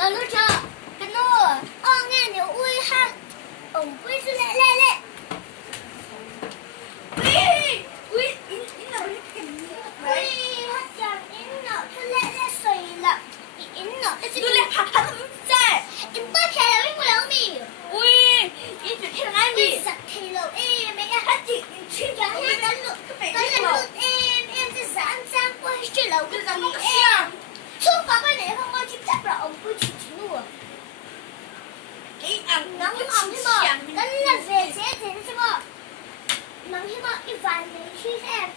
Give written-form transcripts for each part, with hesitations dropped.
Lalu cak, kena. Oh ngene, ui ha. Ui su lẹ lẹ lẹ. Ui, hát chàng in nọ, su lẹ lẹ sợi lạ. In nọ, Du lẹ hạt hạt chạy. in bớt khe là với lâu mì. Ui, in phải theo ngay mì. Giật thì lâu em, mấy cái Hát chị, chị Cái này đánh lụt, cái này lụt em sẽ giãn sang qua chưa lâu cái Cái gì một cái em. Suốt qua bên này không có chip chắc là ông cứ chỉ luôn. cái ăn Nắng cái ông thế mà, đánh là về sẽ thế thế mà. Nắng thế mà, cái vài này khi em,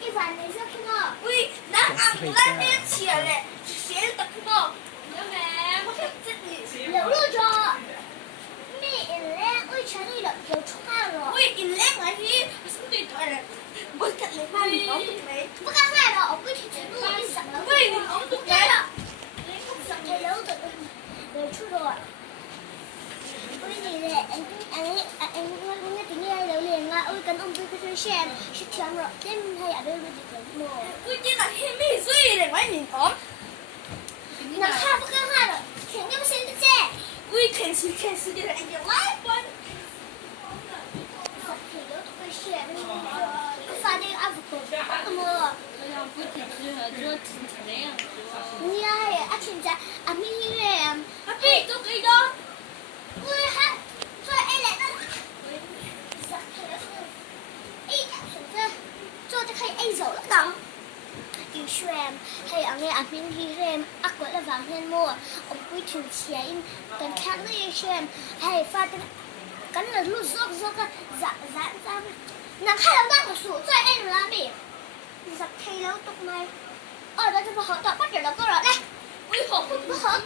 cái vài này rất thế mà. Ui, đã ăn lá đen chìa lẹ. Xế tập mò. Nhớ mẹ, có cái chất gì. Liệu luôn cho. Mẹ lên, ôi trời ơi là kiểu choa rồi. Ui, in lẹ ngay đi. Sao tùy thoại là bớt cắt lấy ba mình nóng tụi mấy. Bất cứ ai đó, ông cứ chỉ luôn cái giặc lâu. Ui, mình nóng tụi mấy. Giặc thì lâu tụi rồi chút rồi. Ôi này nè, anh nghe tiếng nghe lâu liền là ôi cần ông vui cái xem sẽ chán rồi tên hay ở đây luôn thì kiểu mồ. Ui, chứ là hiếm mì duy để mấy mình ốm. Nắng ha bất cứ hai rồi, khiến nhau xem cái xe. Ui, khen xí đi là anh nhiều lắm. Giặc thì lâu tụi cái xem có pha đi ăn phục vụ cái mồ. Nghe hay ăn chuyện cha, ăn mi em. Happy, tôi cái đó. Ui ha, rồi em lại đó. Giặc thì lâu ý cảm xúc ra, cho tôi thấy anh giàu lắm đó. Yêu xem hay ở nghe mình ghi xem ác quậy là vàng hen mua ông quý chủ chiến cần khác nữa yêu xem hay pha cái là lúc rốt cái dạ dạ ra nàng khai lâu đang có số cho em làm gì giặc thay lâu tục này ở đây cho họ tọt bắt được nó có rồi đây Ui, hộp. họ